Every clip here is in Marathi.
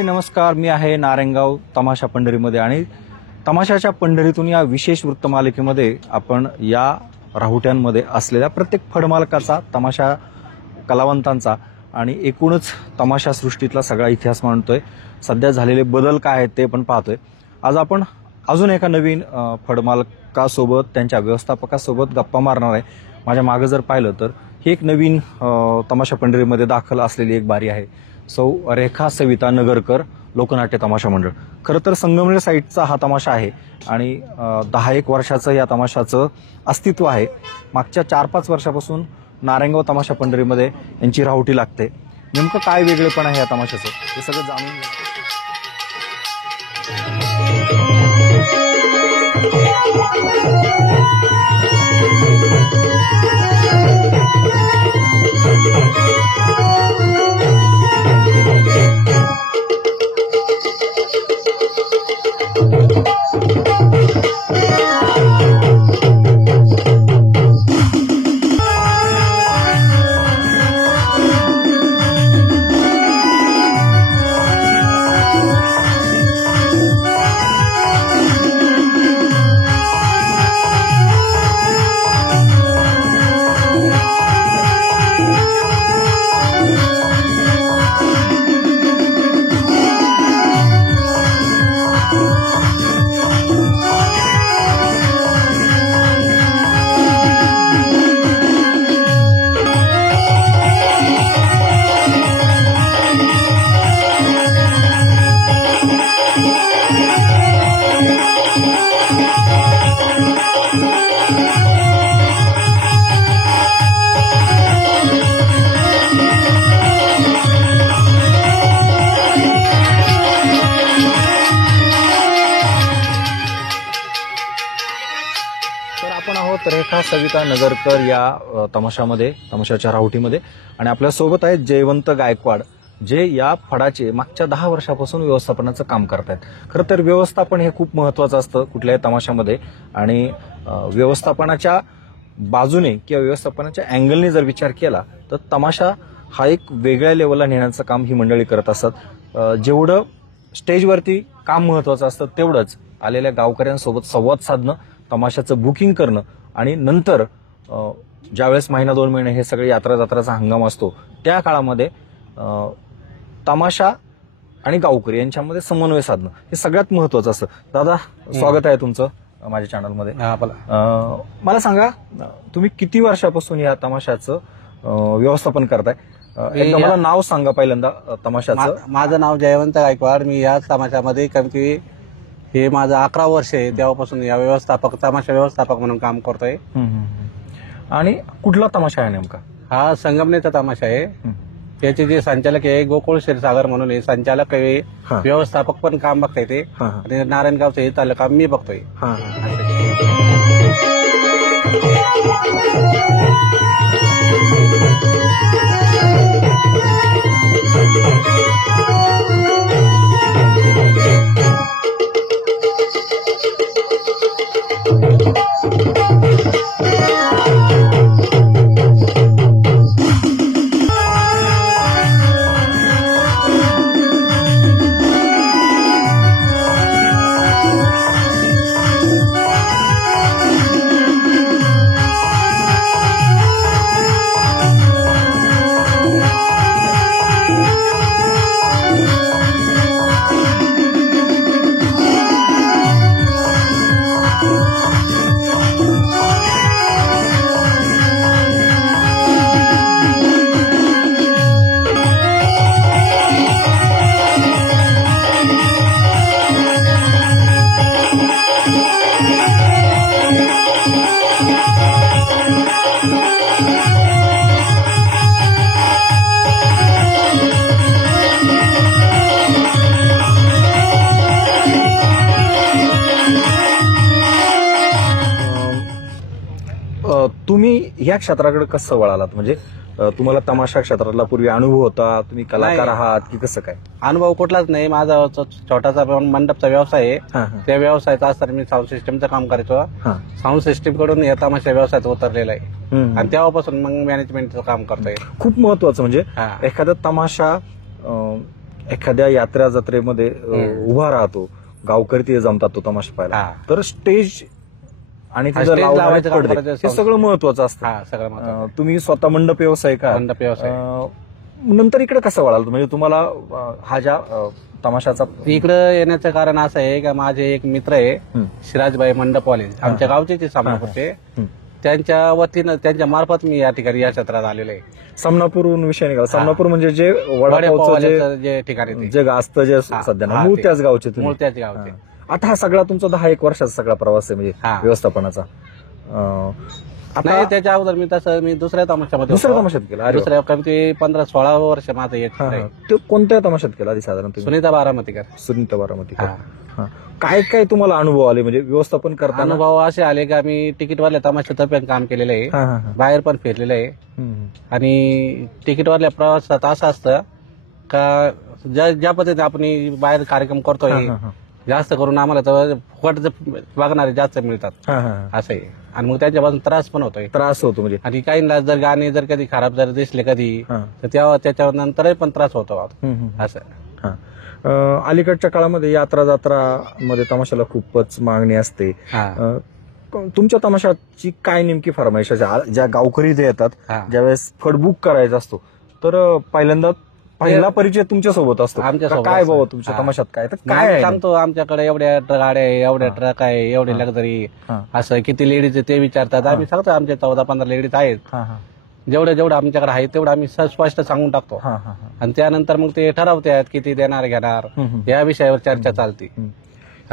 नमस्कार, मी आहे नारायणगाव तमाशा पंढरीमध्ये आणि तमाशाच्या पंढरीतून या विशेष वृत्तमालिकेमध्ये आपण या राहुट्यांमध्ये असलेल्या प्रत्येक फडमालकाचा, तमाशा कलावंतांचा आणि एकूणच तमाशा सृष्टीतला सगळा इतिहास मांडतोय. सध्या झालेले बदल काय आहेत ते पण पाहतोय. आज आपण अजून एका नवीन फडमालकासोबत, त्यांच्या व्यवस्थापकासोबत गप्पा मारणार आहे. माझ्या मागे जर पाहिलं तर ही एक नवीन तमाशा पंढरीमध्ये दाखल असलेली एक बारी आहे. सौ रेखा सविता नगरकर, लोकनाट्य तमाशा मंडळ. खरं तर संगमनेर साईडचा हा तमाशा आहे आणि 10-1 वर्षाचं या तमाशाचं अस्तित्व आहे. मागच्या 4-5 वर्षापासून नारायणगाव तमाशा पंढरीमध्ये यांची राहुटी लागते. नेमकं काय वेगळेपण आहे या तमाशाचं हे सगळं जाणून घ्या. रेखा सविता नगरकर या तमाशाच्या राहुटीमध्ये आणि आपल्या सोबत आहेत जयवंत गायकवाड, जे या फडाचे मागच्या 10 वर्षापासून व्यवस्थापनाचं काम करतायत. खरं तर व्यवस्थापन हे खूप महत्वाचं असतं कुठल्याही तमाशामध्ये आणि व्यवस्थापनाच्या बाजूने किंवा व्यवस्थापनाच्या अँगलने जर विचार केला तर तमाशा हा एक वेगळ्या लेवलला नेण्याचं काम ही मंडळी करत असतात. जेवढं स्टेजवरती काम महत्वाचं असतं तेवढंच आलेल्या गावकऱ्यांसोबत संवाद साधणं, तमाशाचं बुकिंग करणं आणि नंतर ज्यावेळेस 1-2 महिने हे सगळे यात्रा जत्राचा हंगाम असतो त्या काळामध्ये तमाशा आणि गावकरी यांच्यामध्ये समन्वय साधणं हे सगळ्यात महत्वाचं असतं. दादा, स्वागत आहे तुमचं माझ्या चॅनलमध्ये. मला सांगा, तुम्ही किती वर्षापासून या तमाशाचं व्यवस्थापन करताय? एकदा मला नाव सांगा पहिल्यांदा तमाशाचं. माझं नाव जयवंत गायकवाड. मी या तमाशामध्ये कमी हे माझं 11 वर्ष आहे. तेव्हापासून या तमाशा व्यवस्थापक म्हणून काम करतोय. आणि कुठला तमाशा आहे नेमका? हा संगमनेरचा तमाशा आहे. त्याचे जे संचालक आहे गोकुळ क्षीरसागर म्हणून आहे, संचालक आहे, व्यवस्थापक पण काम बघताय ते. आणि नारायणगावचं हे चाललं काम मी बघतोय. तुम्ही या क्षेत्राकडे कसं वळालात? म्हणजे तुम्हाला तमाशा क्षेत्रातला पूर्वी अनुभव होता, तुम्ही कलाकार नाही. आहात की कसं काय? अनुभव कुठलाच नाही. माझा छोटासा मंडपचा व्यवसाय आहे. हा, हा. त्या व्यवसायाचा असताना मी साऊंड सिस्टमचं काम करायचो. हा. साऊंड सिस्टम कडून या तमाशा व्यवसायात उतरलेला आहे हम्म. आणि तेव्हापासून मग मॅनेजमेंटचं काम करतोय. खूप महत्वाचं म्हणजे हा. एखादा तमाशा एखाद्या यात्रा जत्रेमध्ये उभा राहतो, गावकरी तिथे जमतात तो तमाशा पाहायला, हा. तर स्टेज आणि तिथं स्टेज लावणारे लावायचं काम पडदे, करायचं हे सगळं महत्वाचं असतं. हा, सगळं महत्त्वाचं. तुम्ही स्वतः मंडप व्यवसाय का? मंडप व्यवसाय. नंतर इकडे कसं वळाल? म्हणजे तुम्हाला हा ज्या तमाशाचा इकडं येण्याचं कारण असं आहे का माझे एक मित्र आहे हं. शिराजबाई मंडपवाले, आमच्या गावचे ते सामनापूरचे. हं. त्यांच्या वतीनं त्यांच्या मार्फत मी या ठिकाणी या क्षेत्रात आलेलो आहे. समनापूरहून विषय निघाला. समनापूर म्हणजे जे वडापावचं वडेपाववाल्याचं जे ठिकाण आहे ते. जे असतं जे सध्या ना, मूळ ते. त्याच गावचे मूळ तुम्ही. त्याच गावचे. आता हा सगळा तुमचा 10-1 वर्षाचा सगळा प्रवास आहे म्हणजे हा. व्यवस्थापनाचा. आता नाही, त्याच्या अगोदर मी दुसऱ्या तमाशामध्ये दुसऱ्या होतो. तमाशात केला? अरे वा. दुसऱ्या कमी 15-16 वर्ष माझं हा, येत हा. ते कोणत्या तमाशात केला आधी साधारण तुम्ही? सुनीता बारामतीकर. सुनीता बारामती. हा. हा. काय काय तुम्हाला अनुभव आले म्हणजे व्यवस्थापन करताना? अनुभव असे आले की आम्ही तिकीटवाल्या तमाशात पण काम केलेलं आहे, हा, हा, हा. बाहेर पण फिरलेलं आहे. हम्म. आणि तिकीटवाल्या प्रवासात असं असतं का ज्या पद्धतीने आपण बाहेर कार्यक्रम करतोय, हा, हा, जास्त करून आम्हाला तर फुकट बघणारे जास्त मिळतात, हा, हा. असं आहे. आणि मग त्याच्यापासून त्रास पण होतोय. त्रास होतो म्हणजे. आणि काहींना जर गाणे जर कधी खराब जर दिसले कधी, हा. तर तेव्हा त्याच्या नंतरही पण त्रास होतो हम्म, हम्म. असं. हा. अलीकडच्या काळामध्ये यात्रा जत्रामध्ये तमाशाला खूपच मागणी असते. हा. तुमच्या तमाशाची काय नेमकी फरमाईश आहे? ज्या गावकरी इथे येतात, हा. ज्यावेळेस फड बुक करायचा असतो, तर पहिला परिचय तुमच्या सोबत असतो. आमच्यासोबत काय असतो. बाबा तुमच्या हा. तमाशात काय? तर काय काय आहे? सांगतो, आमच्याकडे एवढ्या गाड्या आहे, एवढ्या ट्रक आहे, एवढे लक्झरी, हा. असं किती लेडीज आहे ते विचारतात. आम्ही सांगतो आमचे 14-15 लेडीज आहेत. हा, हा. जेवढं आमच्याकडे आहे तेवढं आम्ही स्पष्ट सांगून टाकतो. हा, हा, हा. आणि त्यानंतर मग ते ठरवतात किती देणार घेणार, हम्म. या विषयावर चर्चा चालते.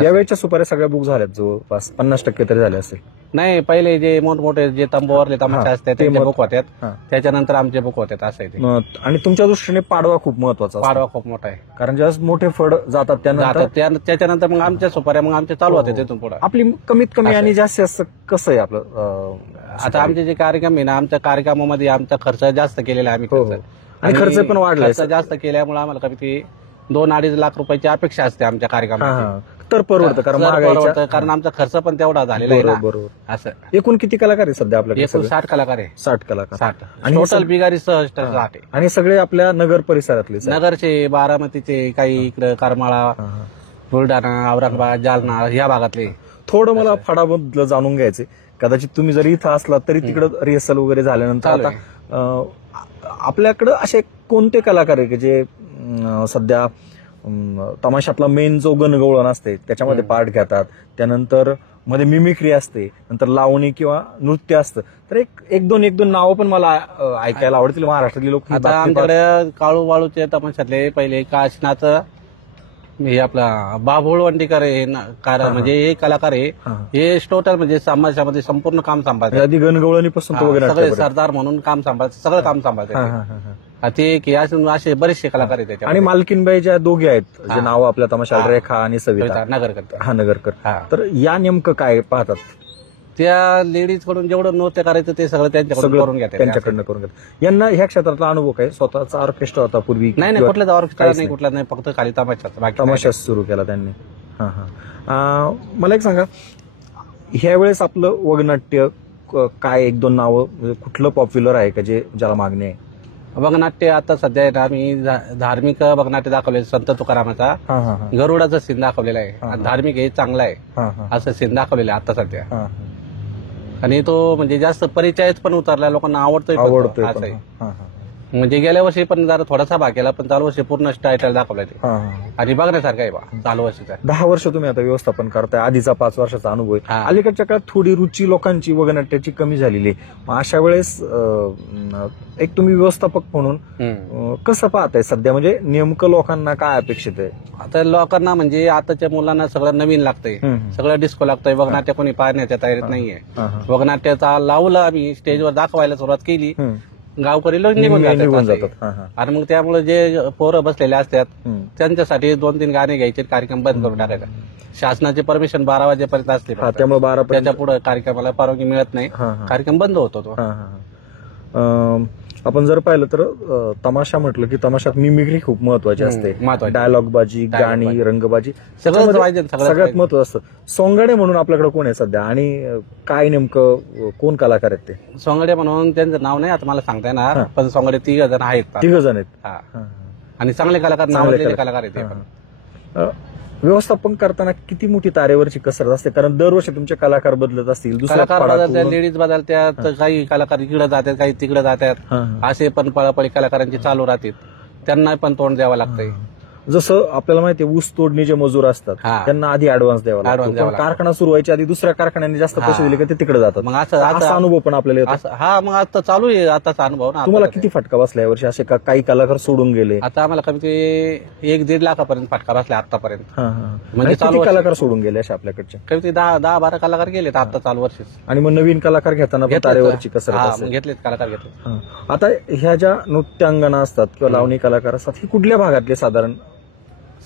यावेळेच्या सुपाऱ्या सगळ्या बुक झाल्यात, जवळपास 50% तरी झाले असेल. नाही, पहिले जे मोठमोठे जे तंबूवरले तमाशे हा, असतात ते त्यांचे मग- बुक होत्यात, हा. त्याच्यानंतर आमचे बुक होतात, असं आहे ते. आणि तुमच्या दृष्टीने पाडवा खूप महत्वाचा असतो. पाडवा खूप मोठा आहे. कारण ज्यावेळेस मोठे फड जातात त्यानंतर जातात त्याच्यानंतर मग आमच्या सुपाऱ्या मग आमचे चालू होते तिथून पुढे. आपली कमीत कमी असं आणि जास्तीत जास्त कसं आहे आपलं? आता आमचे जे कार्यक्रम आहे ना, आमच्या कार्यक्रमामध्ये आमचा खर्च जास्त केलेला आहे आम्ही. हो, हो. आणि खर्च पण वाढलाय. खर्च जास्त केल्यामुळे आम्हाला कमी ते 2-2.5 लाख रुपयाची अपेक्षा असते आमच्या हा, कार्यक्रमाची. हा. तर परवडतं कारण जर महागाईच्या- परवडतं, कारण आमचा खर्च पण तेवढा झालेला आहे ना, बरोबर. असं. एकूण किती कलाकार आहे सध्या आपल्याकडे? एकूण सगळे? 60 कलाकार आहे. 60 कलाकार. 60 आणि टोटल बिगारी सहज 60 आहे. आणि सगळे आपल्या नगर परिसरातले नगरचे, बारामतीचे, काही इकडे करमाळा, बुलढाणा, औरंगाबाद, जालना या भागातले. थोडं मला फडाबद्दल जाणून घ्यायचे. कदाचित तुम्ही जरी इथं असलात तरी तिकडे रिहर्सल वगैरे झाल्यानंतर चालू आता आपल्याकडे असे कोणते कलाकार आहे की जे सध्या तमाशातला मेन जो गणगवळण असते त्याच्यामध्ये पार्ट घेतात, त्यानंतर मध्ये मिमिक्री असते, नंतर लावणी किंवा नृत्य असतं, तर एक दोन नावं पण मला ऐकायला आवडतील. महाराष्ट्रातले लोक ही आता बातमी आमच्याकडे काळू बाळूचे तमाशातले पहिले काशनाथ हे आपला बाभूळ वंडीकर हे म्हणजे हे कलाकार आहे. हे टोटल म्हणजे समाजामध्ये संपूर्ण काम सांभाळतात. आधी गणगवळणीपासून तो वगैरे सगळे सरदार म्हणून काम सांभाळतात, सगळं काम सांभाळतात ते. की असे बरेचसे कलाकार आहेत त्याच्यात. आणि मालकीनबाई ज्या दोघे आहेत, जे नाव आपल्या तमाशाला, रेखा आणि सविता नगरकर. हा, नगरकर. हा. तर या नेमकं काय पाहतात? त्या लेडीज कडून जेवढं नृत्य करायचं ते सगळं त्यांच्याकडून करून घेतात. त्यांच्याकडनं करून घेतात. यांना ह्या क्षेत्रातला अनुभव काय? स्वतःचा ऑर्केस्ट्रा होता पूर्वी? नाही, कुठलाच ऑर्केस्ट्रा नाही, कुठला नाही, फक्त खाली तमाशाच. तमाशा सुरू केला त्यांनी. हा, हा. मला एक सांगा, ह्या वेळेस आपलं वगनाट्य काय 1-2 नावं म्हणजे कुठलं पॉप्युलर आहे का जे ज्याला मागणी आहे? बगनाट्य आता सध्या आहे ना, आम्ही धार्मिक बगनाट्य दाखवले संत तुकारामाचा. हा, हा, हा. गरुडाचा सीन दाखवलेला आहे. आणि धार्मिक हे चांगला आहे हा, हा. असं सीन दाखवलेलं आहे आता सध्या. हा, आणि तो म्हणजे जास्त परिचयच पण उतरला, लोकांना आवडतोय आवडतोय असं पण. आहे. हा, हा. म्हणजे गेल्या वर्षी पण जरा थोडासा भाग केला, पण चालू वर्षी पूर्ण टायटल दाखवलाय ते. हा, हा. आणि बघण्यासारखं आहे बा चालू वर्षीचा. 10 वर्ष तुम्ही आता व्यवस्थापन करताय, आधीचा 5 वर्षाचा अनुभव आहे. हा. अलीकडच्या काळात थोडी रुची लोकांची वगनाट्याची कमी झालेली आहे. मग अशा वेळेस एक तुम्ही व्यवस्थापक म्हणून कसं पाहताय सध्या? म्हणजे नेमकं लोकांना काय अपेक्षित आहे? आता लोकांना म्हणजे आताच्या मुलांना सगळं नवीन लागतंय, सगळं डिस्को लागतंय. बघनाट्य कोणी पाहण्याच्या तयारीत नाहीये. हा, हा. बघनाट्याचा लावलं आम्ही स्टेजवर दाखवायला सुरुवात केली, गावकरी लोक निघून निघून जातात जातात. असं हा, आहे. हा. आणि मग त्यामुळे जे पोरं बसलेले असतात हम्म. त्यांच्यासाठी 2-3 गाणे घ्यायचे, कार्यक्रम बंद करून टाकायचा. शासनाची परमिशन 12 वाजेपर्यंत असते हा, फक्त. त्यामुळे 12 पर्यंत. त्याच्या पुढे कार्यक्रमाला परवानगी मिळत नाही, हा, हा. कार्यक्रम बंद होतो तो. हा, हा, हा. आपण जर पाहिलं तर तमाशा म्हटलं की तमाशात मिमिक्री खूप महत्वाची असते. महत्वाची. डायलॉग बाजी, Dialogue गाणी, बाजी. रंगबाजी सगळंच पाहिजे, सगळ्यात पाहिजे. महत्व असतं. सोंगाडे म्हणून आपल्याकडे कोण आहे सध्या, आणि काय नेमकं कोण कलाकार आहेत ते? सोंगडे म्हणून त्यांचं नाव नाही आता मला सांगता येणार, हा. पण सोंगडे 3 जण आहेत. 3 जण आहेत. हा. हा, हा. आणि चांगले कलाकार, चांगले नावाजलेले कलाकार. कलाकार आहेत ते हा, पण. हा. व्यवस्थापन करताना किती मोठी तारेवरची कसरत असते, कारण दरवर्षी तुमचे कलाकार बदलत असतील. दुसऱ्या कलाकार फळातून- बदलतात, लेडीज बदलतात, काही कलाकार इकडे जातात, काही तिकडे जातात. हा, हा. असे पण पळापळी कलाकारांची चालू राहतील, त्यांना पण तोंड द्यावं लागतंय. जसं आपल्याला माहिती आहे, ऊस तोडणी जे मजूर असतात हा. त्यांना आधी ऍडव्हान्स द्यावा Advance लागतो. द्यावा पण लागतो. कारखाना सुरू व्हायच्या आधी दुसऱ्या कारखान्यांनी जास्त पैसे हा. दिले की ते तिकडे जातात. मग असं असा आता अनुभव पण आपल्याला येतो. हा, मग आता चालू आहे आताचा अनुभव ना. तुम्हाला आता किती फटका बसला यावर्षी, असे का काही कलाकार सोडून गेले? आता आम्हाला कमी ते 1-1.5 लाखापर्यंत फटका बसला आतापर्यंत. हा, हा. म्हणजे आणि चालू किती वर्षी. कलाकार सोडून गेले असे आपल्याकडचे? कमी ते 10-12 कलाकार गेलेत आता चालू वर्षीच. आणि मग नवीन कलाकार घेताना पण तारेवरची कसरत हा, असेल. मग घेतलेत कलाकार घेतले. हा. आता ह्या ज्या नृत्यांगना असतात किंवा लावणी कलाकार असतात, ही कुठल्या भागातले साधारण?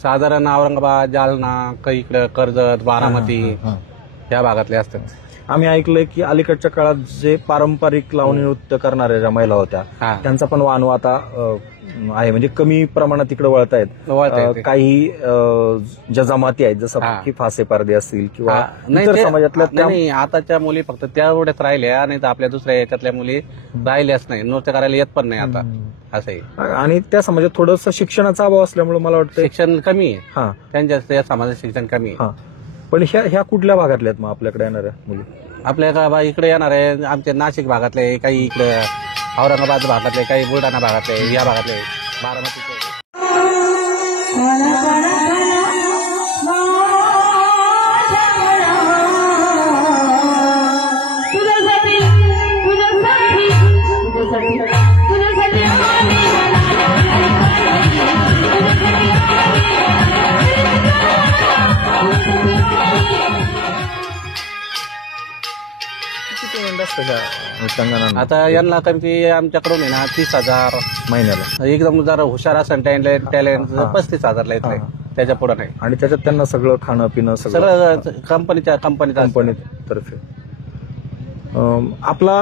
साधारण औरंगाबाद, जालना, काही इकडे कर्जत, बारामती हा, हा. या भागातले असतात. आम्ही ऐकलंय की अलीकडच्या काळात जे पारंपरिक लावणी नृत्य करणाऱ्या ज्या महिला होत्या हा. त्यांचा पण वाणू आता आहे, म्हणजे कमी प्रमाणात तिकडे वळतायत. वळतायत ते. काही ज्या जमाती आहेत, जसं हा. की फासे पारदे असतील किंवा हा, नाही इतर ते- समाजातल्या त्या- नाही, आताच्या मुली फक्त तेवढ्याच राहिल्या, नाही तर आपल्या दुसऱ्या याच्यातल्या मुली राहिल्याच नाही, नृत्य करायला येत पण नाही आता. असंही आणि त्या समाजात थोडंसं शिक्षणाचा अभाव असल्यामुळे मला वाटतं. शिक्षण कमी आहे हा, त्यांच्या त्या समाजात, शिक्षण कमी आहे. हा. पण ह्या कुठल्या भागातल्या आहेत मग आपल्याकडे येणाऱ्या मुली? आपल्या इकडे येणार आहे आमच्या नाशिक भागातले, काही इकडे औरंगाबाद भागातले, काही बुलढाणा भागातले, या भागातले, बारामतीचे. किती पेमेंट असतं ह्या नृत्यांगनांना आता यांना कमी आमच्याकडून आहे ना 30,000. महिन्याला? एकदम जर हुशार असेल टॅलेंट हा. 35,000 येत नाही, त्याच्या पुढे नाही. आणि त्याच्यात त्यांना सगळं खाणं पिणं सगळं सगळं कंपनीच्या कंपनीतर्फे. आपला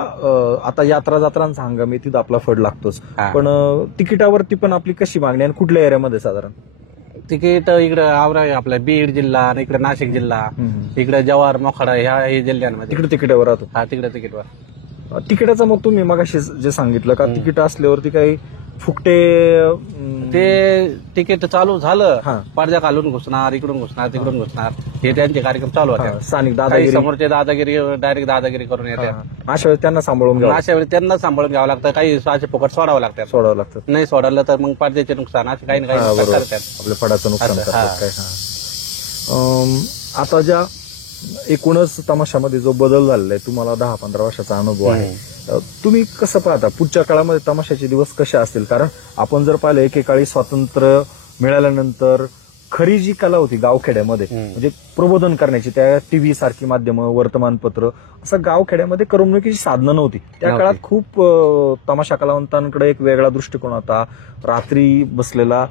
आता जत्रांचा हंगाम आहे, तिथं आपला फड लागतोच. हा. पण तिकिटावरती पण आपली कशी मागणी आणि कुठल्या एरियामध्ये साधारण? तिकीट इकडे आपला बीड जिल्हा आणि इकडे नाशिक जिल्हा, इकडे जव्हार, मोखाडा ह्या जिल्ह्यांमध्ये तिकडे तिकिटावर राहतो. हा, तिकडे तिकीटवर. तिकिटाचं मग तुम्ही मगाशी जे सांगितलं का तिकीट असल्यावरती काही फुकटे ते तिकीट चालू झालं, हा. पडद्या घालून घुसणार, इकडून घुसणार, तिकडून घुसणार, हे त्यांचे कार्यक्रम चालू होते. स्थानिक काही दादागिरी समोरचे दादागिरी डायरेक्ट दादागिरी करून येतात. अशा वेळेस त्यांना सांभाळून घ्यावं, अशा वेळी त्यांना सांभाळून घ्यावं लागतं, काही असे फुकट सोडावं लागतात. सोडावं लागतं. नाही सोडलं तर मग पडद्याचे नुकसान असं काही ना काही हा, नुकसान बरोबर. करतात. आपल्या फडाचं नुकसान असं, करतात हा. काय. हा. आता ज्या एकूणच तमाशामध्ये जो बदल झालेला आहे, तुम्हाला 10-15 वर्षाचा अनुभव आहे, तुम्ही कसं पाहता पुढच्या काळामध्ये तमाशाचे दिवस कसे असतील? कारण आपण जर पाहिलं, एकेकाळी स्वातंत्र्य मिळाल्यानंतर खरी जी कला होती गावखेड्यामध्ये, म्हणजे प्रबोधन करण्याची, त्या टीव्ही सारखी माध्यमं, वर्तमानपत्र, असं गावखेड्यामध्ये करमणुकीची साधनं नव्हती. त्या नव्हती. काळात खूप तमाशा कलावंतांकडे एक वेगळा दृष्टिकोन होता. रात्री बसलेला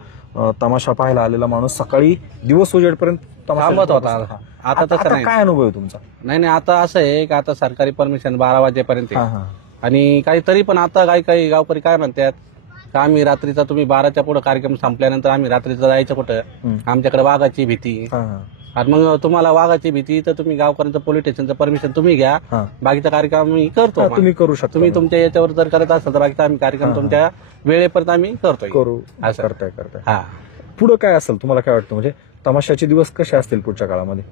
तमाशा पाहायला आलेला माणूस सकाळी दिवस उजेडपर्यंत थांबत होता. आता तसं नाही. काय अनुभव आहे तुमचा? नाही, आता असं आहे की आता सरकारी परमिशन 12 वाजेपर्यंत आहे. हा, हा. आणि काहीतरी पण आता काही गावकरी काय म्हणतात का आम्ही रात्रीचा, तुम्ही 12च्या पुढे कार्यक्रम संपल्यानंतर आम्ही रात्रीचा जायचं कुठं, आमच्याकडे वाघाची भीती. हा, हा. आणि मग तुम्हाला वाघाची भीती तर तुम्ही गावकऱ्यांचं पोलीस स्टेशनचं परमिशन तुम्ही घ्या, हा. बाकीचा कार्यक्रम आम्ही करतो. हा, तुम्ही करू शकता. तुम्ही तुमच्या याच्यावर जर करत असाल तर बाकीचा आम्ही कार्यक्रम तुमच्या वेळेपर्यंत आम्ही करतोय. करू असं. करताय. हा. पुढं काय असेल तुम्हाला काय वाटतं, म्हणजे तमाशाचे दिवस कसे असतील पुढच्या काळामध्ये?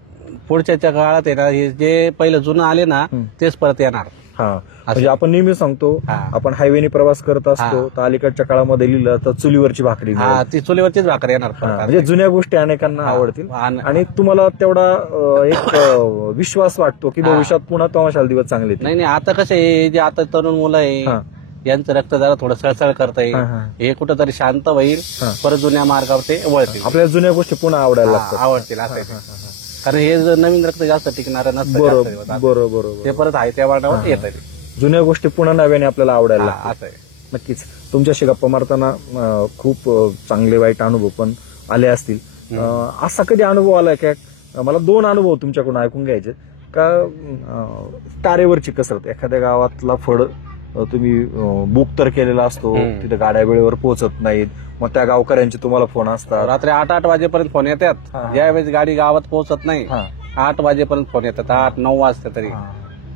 पुढच्या काळात आहे ना, हे जे पहिलं जुनं आले ना तेच परत येणार. हा, म्हणजे आपण नेहमी सांगतो, हा. आपण हायवेने प्रवास करत असतो, हा. तर अलीकडच्या काळामध्ये लिहिलं तर चुलीवरची भाकरी हा, मिळेल. ती चुलीवरचीच भाकर येणार हा, परत. म्हणजे जुन्या गोष्टी अनेकांना आवडतील आणि तुम्हाला तेवढा एक विश्वास वाटतो की भविष्यात पुन्हा तमाशाला दिवस चांगले येतील. नाही, आता कसं आहे, जे आता तरुण मुलं आहे हा. यांचं रक्त जरा थोडं सळसळ करतंय, हा, हा. हे कुठंतरी शांत होईल, हा. परत जुन्या मार्गावर ते वळतील, आपल्याला जुन्या गोष्टी पुन्हा आवडायला लागतात. आवडतील असं आहे. कारण हे जर नवीन रक्त जास्त टिकणारं नसतं, जास्त दिवस असं. बरोबर. ते परत आहे त्या वाढावर येत आहे. जुन्या गोष्टी पुन्हा नव्याने आपल्याला आवडायला लागतात. असं आहे. नक्कीच तुमच्याशी गप्पा मारताना खूप चांगले वाईट अनुभव पण आले असतील. असा कधी अनुभव आलाय का? मला 2 अनुभव तुमच्याकडून ऐकून घ्यायचे का. तारेवरची कसरत, एखाद्या गावातला फड तुम्ही बुक तर केलेला असतो, तिथे गाड्या वेळेवर पोहोचत नाहीत, मग त्या गावकऱ्यांचे तुम्हाला फोन असतात, रात्री 8 वाजेपर्यंत फोन येतात. ज्यावेळेस गाडी गावात पोहोचत नाही 8 वाजेपर्यंत फोन येतात, 8-9 वाजता तरी.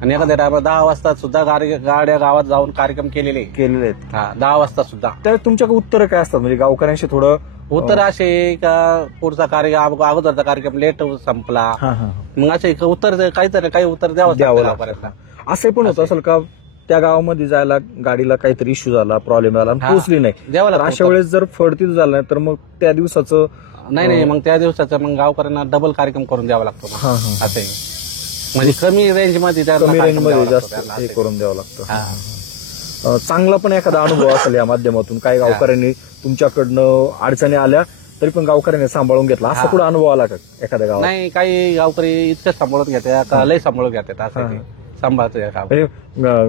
आणि एखाद्या टायमाला 10 वाजता सुद्धा गाड्या गावात जाऊन कार्यक्रम केलेले आहेत. 10 वाजता सुद्धा. त्यावेळेस तुमच्याकडे उत्तर काय असतात? म्हणजे गावकऱ्यांशी थोडं उत्तर असे का पुढचा कार्यक्रम अगोदरचा कार्यक्रम लेट संपला, मग असे उत्तर काही उत्तर द्यावं लागतं. असं पण होत असेल का त्या गावामध्ये जायला गाडीला काहीतरी इश्यू झाला, प्रॉब्लेम झाला, पोहोचली नाही, द्यावं अशा वेळेस जर फडतीच झालं नाही तर मग त्या दिवसाचं नाही मग त्या दिवसाचं मग गावकऱ्यांना डबल कार्यक्रम करून द्यावा लागतो. असं म्हणजे कमी रेंज मध्ये जास्त हे करून द्यावं लागतं. चांगला पण एखादा अनुभव असेल या माध्यमातून, काही गावकऱ्यांनी तुमच्याकडनं अडचणी आल्या तरी पण गावकऱ्यांनी सांभाळून घेतला, असा कुठं अनुभव आला का एखाद्या गावात? नाही, काही गावकरी इतकं सांभाळून घेतात, लय सांभाळून घेतात, असं सांभाळतो.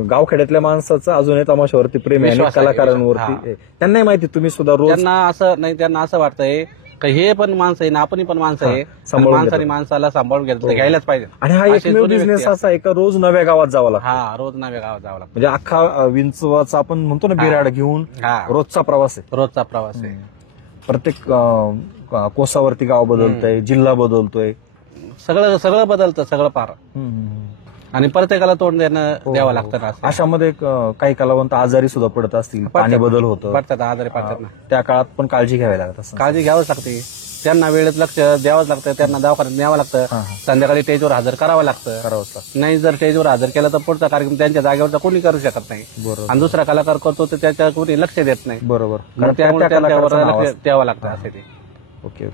गावखेड्यातल्या माणसाचं अजूनही तमाशावरती प्रेम आहे, कलाकारांवरती. त्यांनाही माहिती तुम्ही सुद्धा रोज. त्यांना असं वाटतंय का हे पण माणसं आहे ना, आपण पण माणसं आहे, माणसाने माणसाला सांभाळून घ्यायलाच पाहिजे. आणि हा एकमेव बिझनेस असा आहे का रोज नव्या गावात जावं लागतं. रोज नव्या गावात जावं लागतं. म्हणजे अख्खा विंचवाचा आपण म्हणतो ना बिराड घेऊन रोजचा प्रवास आहे. प्रत्येक कोसावरती गाव बदलतंय, जिल्हा बदलतोय, सगळं बदलतं, सगळं पार. आणि प्रत्येकाला तोंड द्यावं लागतं ना. अशामध्ये काही कलावंत आजारी सुद्धा पडत असतील, पाणी बदल होतं, पडतात, आजारी पडतात ना. त्या काळात पण काळजी घ्यावी लागत असते. काळजी घ्यावीच लागते. त्यांना वेळेत लक्ष द्यावंच लागतं, त्यांना दवाखान्यात न्यावं लागतं, संध्याकाळी स्टेजवर हजर करावं लागतं. नाही जर स्टेजवर हजर केलं तर पुढचा कार्यक्रम त्यांच्या जागेवरचा कोणी करू शकत नाही. आणि दुसरा कलाकार करतो तर त्याच्या कोणी लक्ष देत नाही. बरोबर. त्यामुळे लक्ष द्यावं लागतं असं ते. ओके.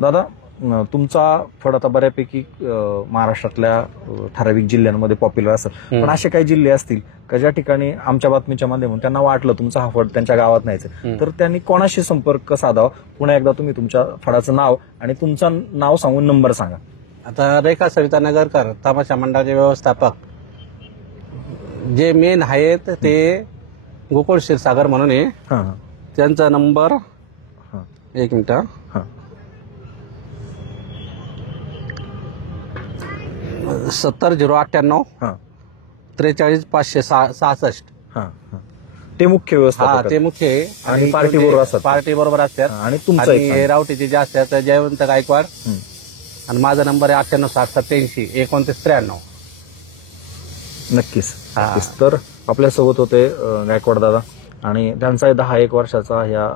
दादा, तुमचा फड आता बऱ्यापैकी महाराष्ट्रातल्या ठराविक जिल्ह्यांमध्ये पॉप्युलर असेल, पण असे काही जिल्हे असतील का ज्या ठिकाणी आमच्या बातमीच्या माध्यमातून त्यांना वाटलं तुमचा हा फड त्यांच्या गावात न्यायचं, तर त्यांनी कोणाशी संपर्क साधावा? पुन्हा एकदा तुम्ही तुमच्या फडाचं नाव आणि तुमचं नाव सांगून नंबर सांगा. आता रेखा सविता नगरकर, तमाशा मंडळाचे व्यवस्थापक जे मेन आहेत ते गोकुळ क्षीरसागर म्हणून आहे. त्यांचा नंबर 1 मिनिट 7098 43 566. ते मुख्य व्यवस्था, ते मुख्य आहे. आणि पार्टी बरोबर असतात. आणि तुमचं हे रावटीचे जे असतात जयवंत गायकवाड. आणि माझा नंबर आहे 986087 2993. नक्कीच. तर आपल्यासोबत होते गायकवाड दादा, आणि त्यांचा 10-1 वर्षाचा या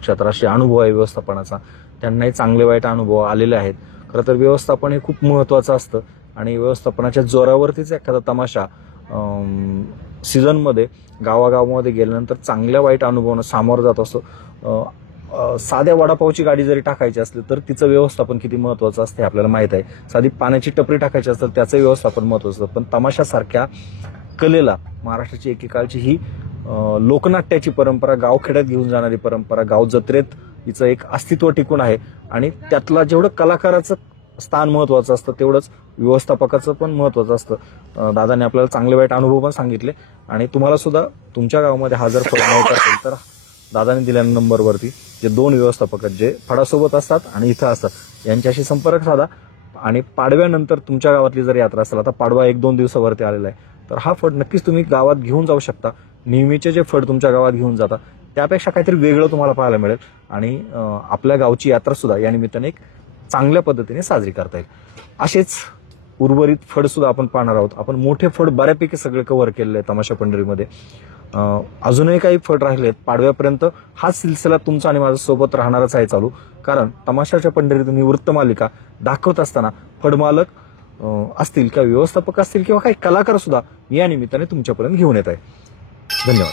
क्षेत्राशी अनुभव आहे व्यवस्थापनाचा. त्यांनाही चांगले वाईट अनुभव आलेले आहेत. खरं तर व्यवस्थापन हे खूप महत्वाचं असतं, आणि व्यवस्थापनाच्या जोरावरतीच एखादा तमाशा सीझनमध्ये गावागावामध्ये गेल्यानंतर चांगल्या वाईट अनुभवानं सामोरं जात असतो. साध्या वडापावची गाडी जरी टाकायची असली तर तिचं व्यवस्थापन किती महत्वाचं असते आपल्याला माहित आहे. साधी पाण्याची टपरी टाकायची असतं त्याचं व्यवस्थापन महत्वाचं असतं. पण तमाशासारख्या कलेला महाराष्ट्राची एकेकाळची ही लोकनाट्याची परंपरा, गावखेड्यात घेऊन जाणारी परंपरा, गाव जत्रेत हिचं एक अस्तित्व टिकून आहे. आणि त्यातला जेवढं कलाकाराचं स्थान महत्वाचं असतं तेवढंच व्यवस्थापकाचं पण महत्वाचं असतं. दादाने आपल्याला चांगले वाईट अनुभव पण सांगितले, आणि तुम्हाला सुद्धा तुमच्या गावामध्ये हा जर फड न्यायचा असेल तर दादाने दिलेल्या नंबरवरती जे 2 व्यवस्थापक आहेत जे फडासोबत असतात आणि इथं असतात, यांच्याशी संपर्क साधा. आणि पाडव्यानंतर तुमच्या गावातली जर यात्रा असेल, आता पाडवा 1-2 दिवसावरती आलेला आहे, तर हा फड नक्कीच तुम्ही गावात घेऊन जाऊ शकता. नेहमीचे जे फड तुमच्या गावात घेऊन जाता त्यापेक्षा काहीतरी वेगळं तुम्हाला पाहायला मिळेल, आणि आपल्या गावची यात्रा सुद्धा या निमित्ताने एक चांगल्या पद्धतीने साजरी करता येईल. असेच उर्वरित फड सुद्धा आपण पाहणार आहोत. आपण मोठे फड बऱ्यापैकी सगळे कव्हर केलेले आहे तमाशा पंढरीमध्ये. अजूनही काही फड राहिले आहेत. पाडव्यापर्यंत हा सिलसिला तुमचा आणि माझ्या सोबत राहणारच आहे चालू, कारण तमाशाच्या पंढरीतून ही वृत्तमालिका दाखवत असताना फडमालक असतील किंवा व्यवस्थापक असतील किंवा काही कलाकार सुद्धा या निमित्ताने तुमच्यापर्यंत घेऊन येत आहे. धन्यवाद.